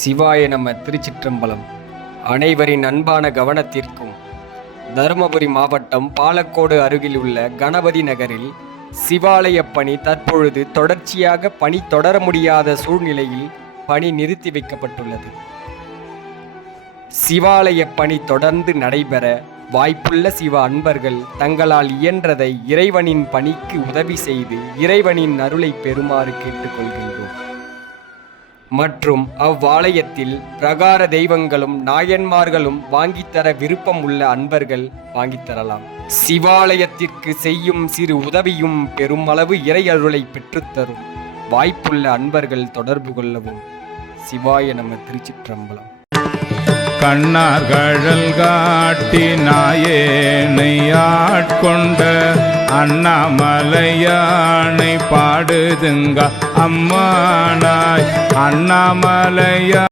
சிவாய நம்ம திருச்சிற்றம்பலம். அனைவரின் அன்பான கவனத்திற்கும் தருமபுரி மாவட்டம் பாலக்கோடு அருகில் உள்ள கணபதி நகரில் சிவாலய பணி தற்பொழுது தொடர்ச்சியாக பணி தொடர முடியாத சூழ்நிலையில் பணி நிறுத்தி வைக்கப்பட்டுள்ளது. சிவாலய பணி தொடர்ந்து நடைபெற வாய்ப்புள்ள சிவ அன்பர்கள் தங்களால் இயன்றதை இறைவனின் பணிக்கு உதவி செய்து இறைவனின் அருளை பெறுமாறு கேட்டுக்கொள்கின்றோம். மற்றும் அவ்வாலயத்தில் பிரகார தெய்வங்களும் நாயன்மார்களும் வாங்கித்தர விருப்பம் உள்ள அன்பர்கள் வாங்கித்தரலாம் சிவாலயத்திற்கு செய்யும் சிறு உதவியும் பெருமளவு இறையருளை பெற்றுத்தரும் வாய்ப்புள்ள அன்பர்கள் தொடர்பு கொள்ளவும். சிவாய நம்ம திருச்சிற்றம்பலம். கண்ணார் கழல் காட்டி நாயேனை ஆட்கொண்ட அண்ணாமலையானை பாடுதுங்க அம்மானாய். அண்ணாமலையா